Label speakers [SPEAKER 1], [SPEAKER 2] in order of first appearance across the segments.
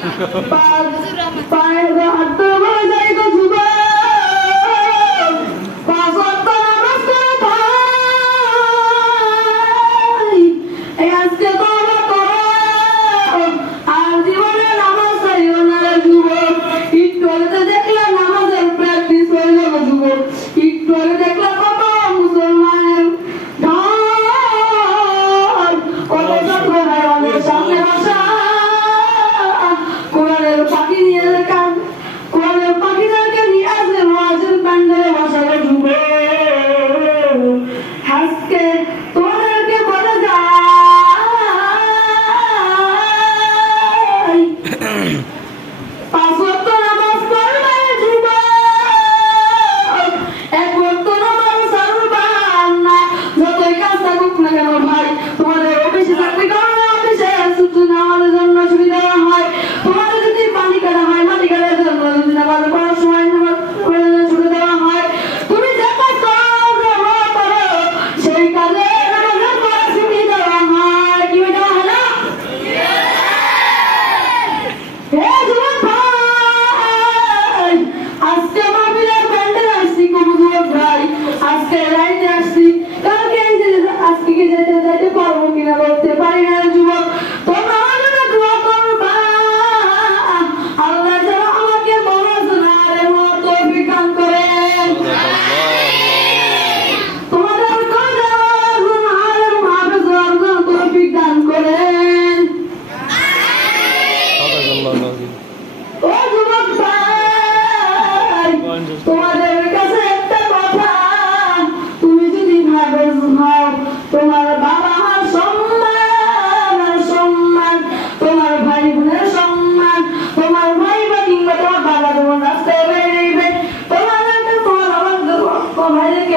[SPEAKER 1] Pag তোমাদেরকে বলে যায় তোমাদের কাছে একটা কথা। তুমি যদি ভাবেজ হও, তোমার বাবা সম্মান সম্মান, তোমার ভাই বোনের সম্মান, তোমার ভাই বা তোমার বাবা যেমন রাস্তায় বেরিয়ে তোমার তোমার আমার ভাইদেরকে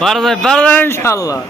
[SPEAKER 2] পারা যায় পারা যায় ইনশাল্লাহ